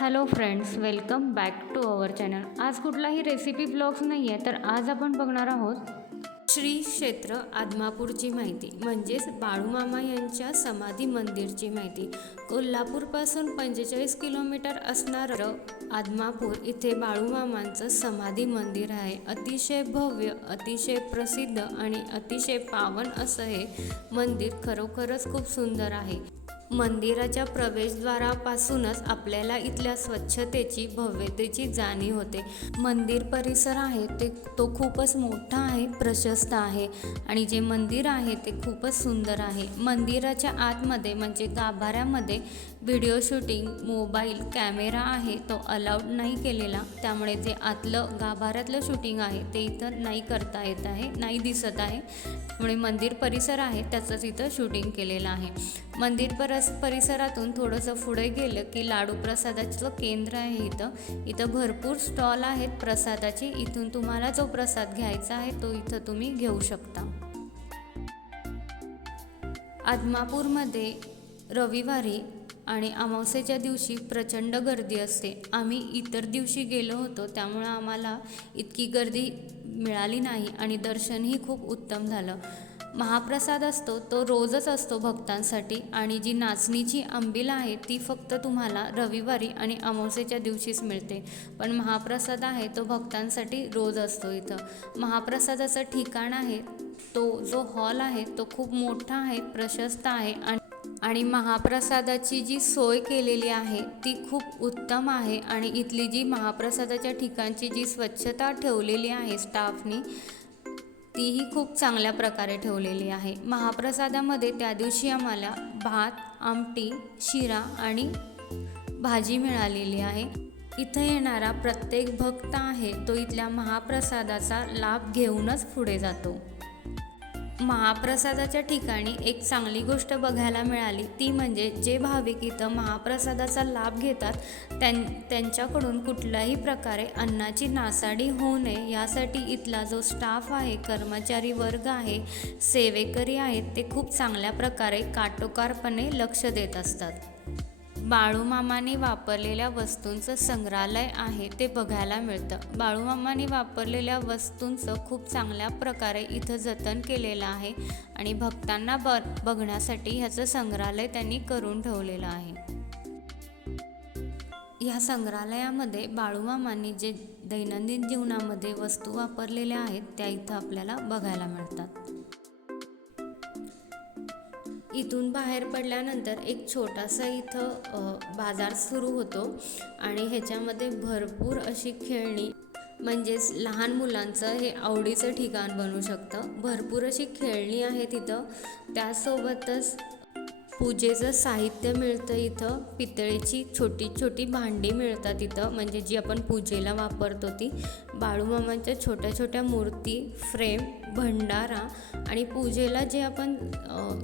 Hello friends welcome back to our channel आज कुठलाही recipe blogs नाही आहे तर आज आपण बघणार आहोत श्री क्षेत्र आदमापूरची माहिती म्हणजेच बाळूमामा यांच्या समाधी मंदिरची माहिती. कोल्हापूरपासून पंचेचाळीस किलोमीटर असणारं आदमापूर इथे बाळूमामांचं समाधी मंदिर आहे. अतिशय भव्य अतिशय प्रसिद्ध आणि अतिशय पावन असं हे मंदिर खरोखरच खूप सुंदर आहे. मंदिराच्या प्रवेशद्वारापासूनच आपल्याला इथल्या स्वच्छतेची भव्यतेची जाणीव होते. मंदिर परिसर आहे ते तो खूपच मोठा आहे प्रशस्त आहे. आणि जे मंदिर आहे ते खूपच सुंदर आहे. मंदिराच्या आतमध्ये म्हणजे गाभाऱ्यामध्ये व्हिडिओ शूटिंग मोबाईल कॅमेरा आहे तो अलाउड नाही केलेला. त्यामुळे जे आतलं गाभाऱ्यातलं शूटिंग आहे ते इथं नाही करता येत आहे नाही दिसत आहे. त्यामुळे मंदिर परिसर आहे त्याचंच इथं शूटिंग केलेलं आहे. मंदिर परस परिसरातून थोडंसं पुढे गेलं की लाडू प्रसादाचं केंद्र आहे इथं इथं भरपूर स्टॉल आहेत प्रसादाचे. इथून तुम्हाला जो प्रसाद घ्यायचा आहे तो इथं तुम्ही घेऊ शकता. आदमापूरमध्ये रविवारी आणि अमावस्येच्या दिवशी प्रचंड गर्दी असते. आम्ही इतर दिवशी गेलो होतो त्यामुळं आम्हाला इतकी गर्दी मिळाली नाही आणि दर्शनही खूप उत्तम झालं. महाप्रसाद असतो तो रोजच असतो भक्तांसाठी आणि जी नाचणीची आंबील आहे ती फक्त तुम्हाला रविवारी आणि अमावस्येच्या दिवशीच मिळते. पण महाप्रसाद आहे तो भक्तांसाठी रोज असतो इथं. महाप्रसादाचं ठिकाण आहे तो जो हॉल आहे तो खूप मोठा आहे प्रशस्त आहे आणि आणि महाप्रसादाची जी सोय केलेली आहे ती खूप उत्तम आहे. आणि इथली जी महाप्रसादाच्या ठिकाणची जी स्वच्छता ठेवलेली आहे स्टाफनी तीही खूप चांगल्या प्रकारे ठेवलेली आहे. महाप्रसादामध्ये त्या दिवशी आम्हाला भात आमटी शिरा आणि भाजी मिळालेली आहे. इथं येणारा प्रत्येक भक्त आहे तो इथल्या महाप्रसादाचा लाभ घेऊनच पुढे जातो. महाप्रसादाच्या ठिकाणी एक चांगली गोष्ट बघायला मिळाली. ती म्हणजे जे भाविक इथं महाप्रसादाचा लाभ घेतात त्यां त्यांच्याकडून कुठल्याही प्रकारे अन्नाची नासाडी होऊ नये यासाठी इथला जो स्टाफ आहे कर्मचारी वर्ग आहे सेवेकरी आहेत ते खूप चांगल्या प्रकारे काटोकारपणे लक्ष देत असतात. बाळूमामाने वापरलेल्या वस्तूंचं संग्रहालय आहे ते बघायला मिळतं. बाळूमामाने वापरलेल्या वस्तूंचं खूप चांगल्या प्रकारे इथं जतन केलेलं आहे आणि भक्तांना ब बघण्यासाठी ह्याचं संग्रहालय त्यांनी करून ठेवलेलं आहे. ह्या संग्रहालयामध्ये बाळूमामांनी जे दैनंदिन जीवनामध्ये वस्तू वापरलेल्या आहेत त्या इथं आपल्याला बघायला मिळतात. इथून बाहेर पडल्यानंतर एक छोटासा इथं बाजार सुरू होतो आणि ह्याच्यामध्ये भरपूर अशी खेळणी म्हणजेच लहान मुलांचं हे आवडीचं ठिकाण बनू शकतं. भरपूर अशी खेळणी आहे तिथं त्यासोबतच पूजेचं साहित्य मिळतं इथं. पितळेची छोटी छोटी भांडी मिळतात इथं म्हणजे जी आपण पूजेला वापरतो ती. बाळूमामांच्या छोट्या छोट्या मूर्ती फ्रेम भंडारा आणि पूजेला जे आपण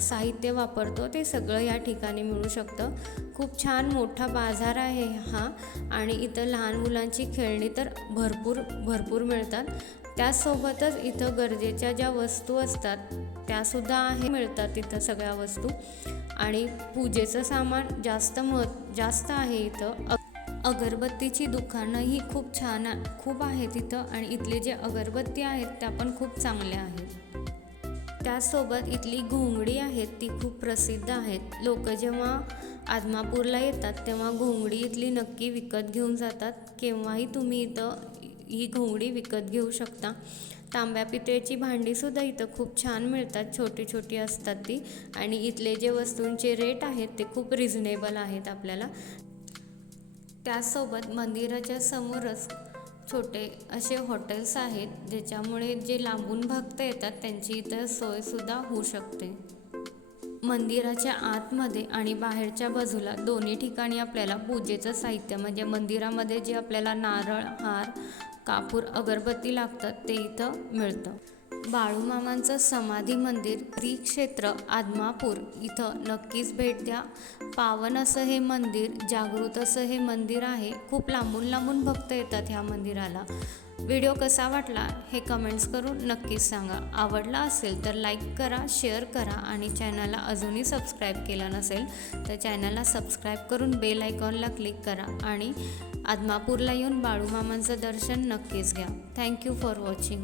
साहित्य वापरतो ते सगळं या ठिकाणी मिळू शकतं. खूप छान मोठा बाजार आहे हा आणि इथं लहान मुलांची खेळणी तर भरपूर भरपूर मिळतात. त्याचसोबतच इथं गरजेच्या ज्या वस्तू असतात त्यासुद्धा आहे मिळतात तिथं सगळ्या वस्तू. आणि पूजेचं सामान जास्त मह जास्त आहे इथं. अगरबत्तीची दुकानंही खूप छान खूप आहेत इथं आणि इथले जे अगरबत्ती आहेत त्या पण खूप चांगल्या आहेत. त्याचसोबत इथली घोंगडी आहेत ती खूप प्रसिद्ध आहेत. लोक जेव्हा आदमापूरला येतात तेव्हा घोंगडी इथली नक्की विकत घेऊन जातात. केव्हाही तुम्ही इथं ही घोंगडी विकत घेऊ शकता. तांब्या पितळेची भांडीसुद्धा इथं खूप छान मिळतात छोटी छोटी असतात ती. आणि इथले जे वस्तूंचे रेट आहेत ते खूप रिझनेबल आहेत आपल्याला. त्यासोबत मंदिराच्या समोरच छोटे असे हॉटेल्स आहेत ज्याच्यामुळे जे लांबून भक्त येतात त्यांची इथं सोयसुद्धा होऊ शकते. मंदिराच्या आतमध्ये आणि बाहेरच्या बाजूला दोन्ही ठिकाणी आपल्याला पूजेचं साहित्य म्हणजे मंदिरामध्ये जे आपल्याला नारळ हार कापूर अगरबत्ती लागतात ते इथं मिळतं. बाळूमामांचं समाधी मंदिर श्री क्षेत्र आदमापूर इथं नक्कीच भेट द्या. पावन असं हे मंदिर जागृत असं हे मंदिर आहे. खूप लांबून लांबून भक्त येतात ह्या मंदिराला. व्हिडिओ कसा वाटला हे कमेंट्स करून नक्कीच सांगा. आवडला असेल तर लाईक करा शेअर करा आणि चॅनलला अजूनही सबस्क्राईब केलं नसेल तर चॅनलला सबस्क्राईब करून बेल आयकॉनला क्लिक करा आणि आदमापूरला येऊन बाळूमामांचं दर्शन नक्कीच घ्या. Thank you for watching